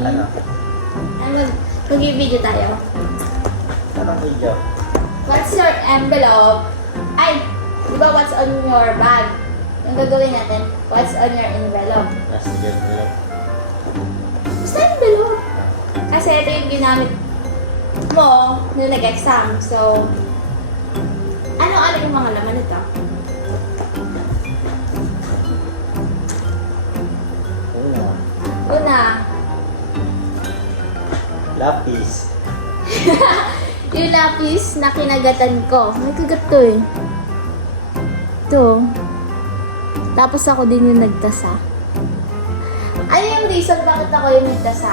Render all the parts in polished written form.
Ano? Mag-video tayo. Anong video? What's your envelope? Ay, di ba what's on your bag? Yung gagawin natin, what's on your envelope? Sige, envelope. Basta envelope. Kasi ito yung ginamit mo nung nag-exam. So, ano-ano yung mga laman nito? Una, Lapis. yung lapis na kinagatan ko. May kagat to eh. Ito. Tapos ako din yung nagtasa. Ano yung reason bakit ako yung nagtasa?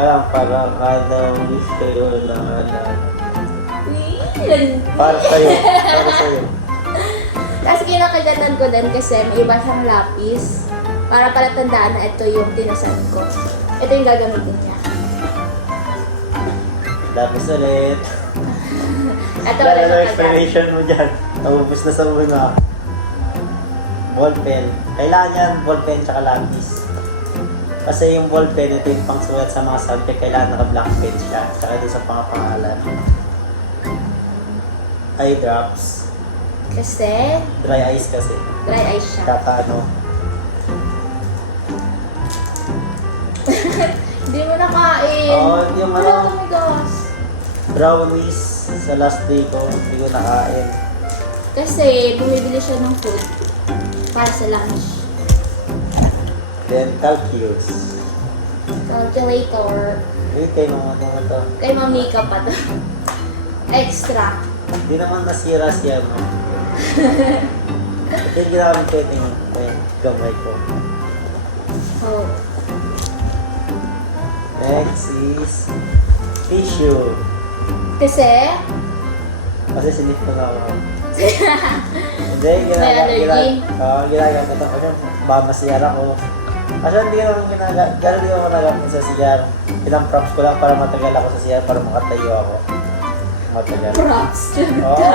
Parang kada wish kayo na Yun. para sa'yo. Para sa'yo. Tapos kinakagatan ko din kasi may iba siyang lapis. Para palatandaan na ito yung tinasan ko. Ito yung gagamitin niya. Lapis ulit. Ito Lalo ulit na ang explanation mo dyan. Naubos na sa una. Ballpen. Kailangan yan, ballpen tsaka lapis. Kasi yung ballpen, ito yung pangsulat sa mga subject. Kailangan naka-blank pen siya. Tsaka doon sa pangapangalan. Eye drops. Kasi Dry eyes kasi. dry eyes siya. Kaka ano. Hindi mo nakain. Oo, yung ano. Wala tumigas. Brownies sa last day ko. Hindi ko nakain. Kasi bumibili siya ng food para sa lunch. Then calculus. Calculator. Kay mga naman to. Kay mamika pa to. Extra. Hindi naman nasira siya, no? Ito yung ginamit ko yung gamay ko. Oh. Next is tissue. Kasi Kasi sinip ko na ako. Hindi, May allergy? ginagamit ako niya. Baka masiyara ko. Kasi hindi ko naman gano'n din ako nagamit sa CR. Ilang props ko lang para matagal ako sa CR para makatayo ako. Matagal. props. Oo.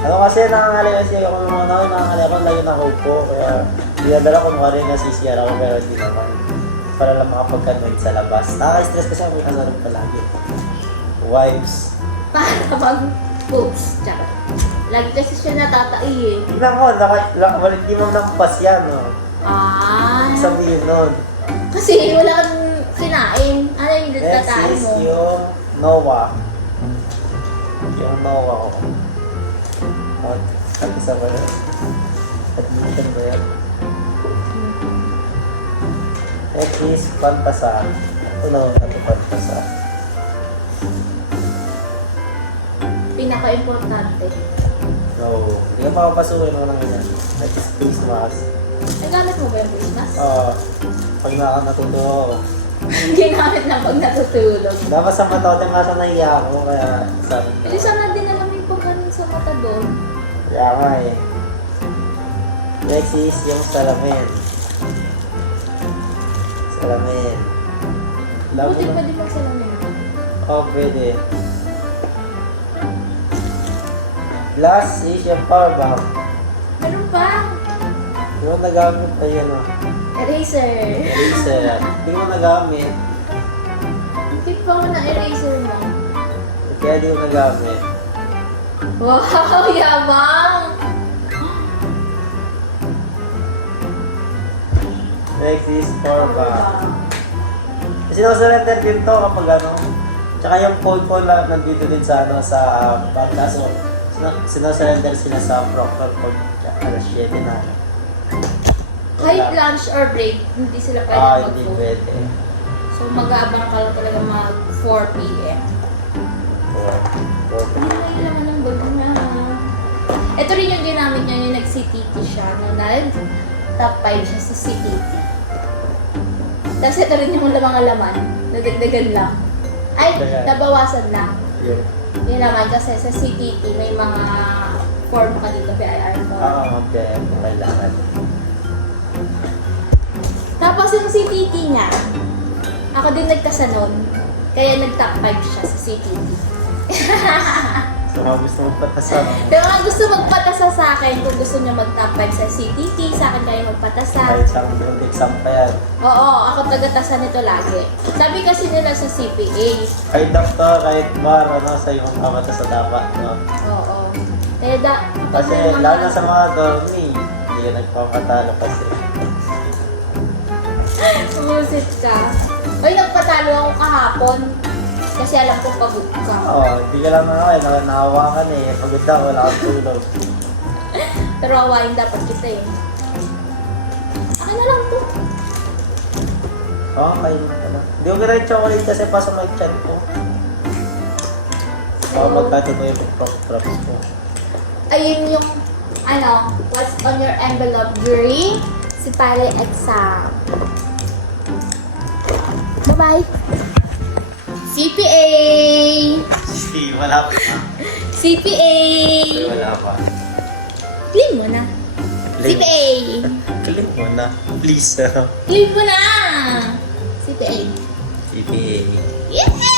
Ano kasi nangangali kasi ako ng mga tao, nangangali ako lagi nakaupo. Kaya dinadala ko mukha rin nasisiyar ako pero hindi naman. Para lang makapagkanwait sa labas. Nakaka-stress kasi ako may kasarap palagi. Wipes. Para mag-poops. Tsaka. Lagi kasi siya natatai eh. Tingnan ko, hindi mo nampas yan, no? Ah. Sabihin nun. Kasi wala kang kinain. Ano yung Next tataan is mo? yung Nova. Yung Nova ko. At isa ba yun? Admission ba yun? Next is Pantasa. Ano ito Pantasa? Pinaka-importante. No. Hindi ka makapasukin mo lang yan. Next is face mask. Nagamit mo ba yung face mask? Pag natuto. Ginamit na pag natutulog. Dapat sa mata ko nga nahiya ako. Kaya sabi ko. Hindi sana din alam yung pag ganun sa mata doon. Kaya nga eh. Next is yung salamin. Salamin. Buti pa din magsalamin. Oh, pwede. Last is yung power bank. Meron pa? Yung nagamit ay ano. Eraser. Eraser. Hindi mo nagamit. Hindi pa ako na eraser mo. Kaya di mo nagamit. Wow, yabang! Next is power bank. Kasi nakasurrender din to kapag ano. Tsaka yung code ko lang nandito din sa ano sa podcast. So, sinasurrender sila sa Proctor pag alas 7 na. Kahit lunch or break, hindi sila pwede Hindi mag-food. pwede. So mag-aabang ka lang talaga mag 4 p.m. Hindi na yung laman ng bag na. Ito rin yung ginamit niya, yung nag-CTT siya. No, nag-top 5 siya sa CTT. Tapos ito rin yung mga laman. Nadagdagan lang. Ay, nabawasan lang. Yun. Yung laman kasi sa CTT may mga form ka dito, PIR form. Okay. Kailangan. Tapos yung CTT niya, ako din nagtasa nun. Kaya nag-top 5 siya sa CTT. So, Kung mga gusto magpatasan. Pero mga gusto magpatasa sa akin, kung gusto nyo mag-top 5 sa CTT, sa akin kayo magpatasa. Kahit isang buong exam pa yan. Oo, ako tagatasa nito lagi. Sabi kasi nila sa CPA. Kahit doctor, kahit bar, ano, sa yung magpapatasa dapat, no? Oo. Eh, Kasi lalo na sa mga dormi, hindi ka nagpapatalo kasi. Umusit ka. Uy, nagpatalo ako kahapon. Kasi alam ko pagod ka. Oo, hindi ka lang nakahawakan eh. Pagod na, wala kang tulog. Pero awayin dapat kita eh. Akin na lang to. Oo, kain mo ka na. Hindi ko kira yung chocolate kasi pa sa may chan ko. Baka magkatuloy yung props ko. Ayun yung, what's on your envelope during si Pare exam. Bye-bye! CPA! Si, wala pa. CPA! Wala pa. Claim mo na. Claim. CPA! Claim mo na. Please. Claim mo na! CPA. CPA. Yeah!